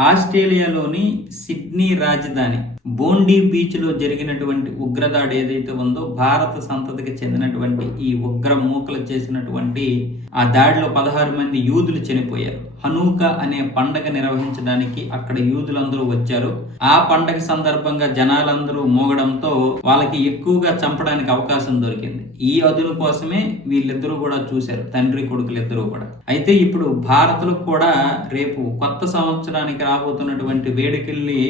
ఆస్ట్రేలియాలోని సిడ్నీ రాజధాని బోండీ బీచ్లో జరిగినటువంటి ఉగ్రదాడి ఏదైతే ఉందో భారత సంతతికి చెందినటువంటి ఈ ఉగ్ర మూకలు చేసినటువంటి ఆ దాడిలో పదహారు మంది యూదులు చనిపోయారు. హనూక అనే పండగ నిర్వహించడానికి అక్కడ యూదులందరూ వచ్చారు. ఆ పండగ సందర్భంగా జనాలందరూ మోగడంతో వాళ్ళకి ఎక్కువగా చంపడానికి అవకాశం దొరికింది. ఈ అదును కోసమే వీళ్ళిద్దరూ కూడా చూశారు. తండ్రి కొడుకులిద్దరూ కూడా. అయితే ఇప్పుడు భారత్లో కూడా రేపు కొత్త సంవత్సరానికి రాబోతున్నటువంటి వేడుకల్ని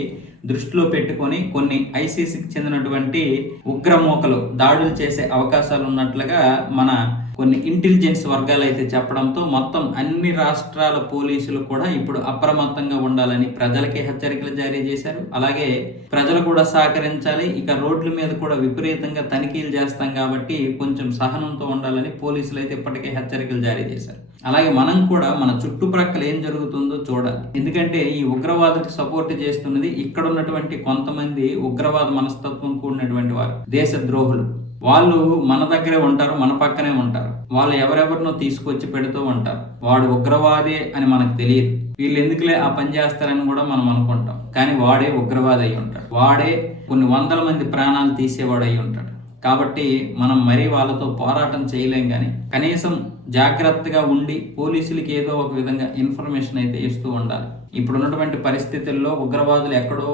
దృష్టిలో పెట్టుకొని కొన్ని ఐసీసీకి చెందినటువంటి ఉగ్రమూకలు దాడులు చేసే అవకాశాలు ఉన్నట్లుగా మన కొన్ని ఇంటెలిజెన్స్ వర్గాలు అయితే చెప్పడంతో మొత్తం అన్ని రాష్ట్రాల పోలీసులు కూడా ఇప్పుడు అప్రమత్తంగా ఉండాలని ప్రజలకి హెచ్చరికలు జారీ చేశారు. అలాగే ప్రజలు కూడా సహకరించాలి ఇక రోడ్ల మీద కూడా విపరీతంగా తనిఖీలు చేస్తాం కాబట్టి కొంచెం సహనంతో ఉండాలని పోలీసులు అయితే ఇప్పటికే హెచ్చరికలు జారీ చేశారు. అలాగే మనం కూడా మన చుట్టుప్రక్కల ఏం జరుగుతుందో చూడాలి. ఎందుకంటే ఈ ఉగ్రవాదులకు సపోర్ట్ చేస్తున్నది ఇక్కడ ఉన్నటువంటి కొంతమంది ఉగ్రవాద మనస్తత్వం కూడినటువంటి వారు దేశ ద్రోహులు వాళ్ళు మన దగ్గరే ఉంటారు మన పక్కనే ఉంటారు. వాళ్ళు ఎవరెవరినో తీసుకొచ్చి పెడుతూ ఉంటారు. వాడు ఉగ్రవాదే అని మనకు తెలియదు. వీళ్ళు ఎందుకులే ఆ పని చేస్తారని కూడా మనం అనుకుంటాం. కానీ వాడే ఉగ్రవాది అయి ఉంటాడు. వాడే కొన్ని వందల మంది ప్రాణాలు తీసేవాడు అయి ఉంటాడు. కాబట్టి మనం మరీ వాళ్ళతో పోరాటం చేయలేం కానీ కనీసం జాగ్రత్తగా ఉండి పోలీసులకి ఏదో ఒక విధంగా ఇన్ఫర్మేషన్ అయితే ఇస్తూ ఉండాలి. ఇప్పుడు ఉన్నటువంటి పరిస్థితుల్లో ఉగ్రవాదులు ఎక్కడో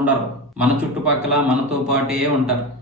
ఉండరు. మన చుట్టుపక్కల మనతో పాటే ఉంటారు.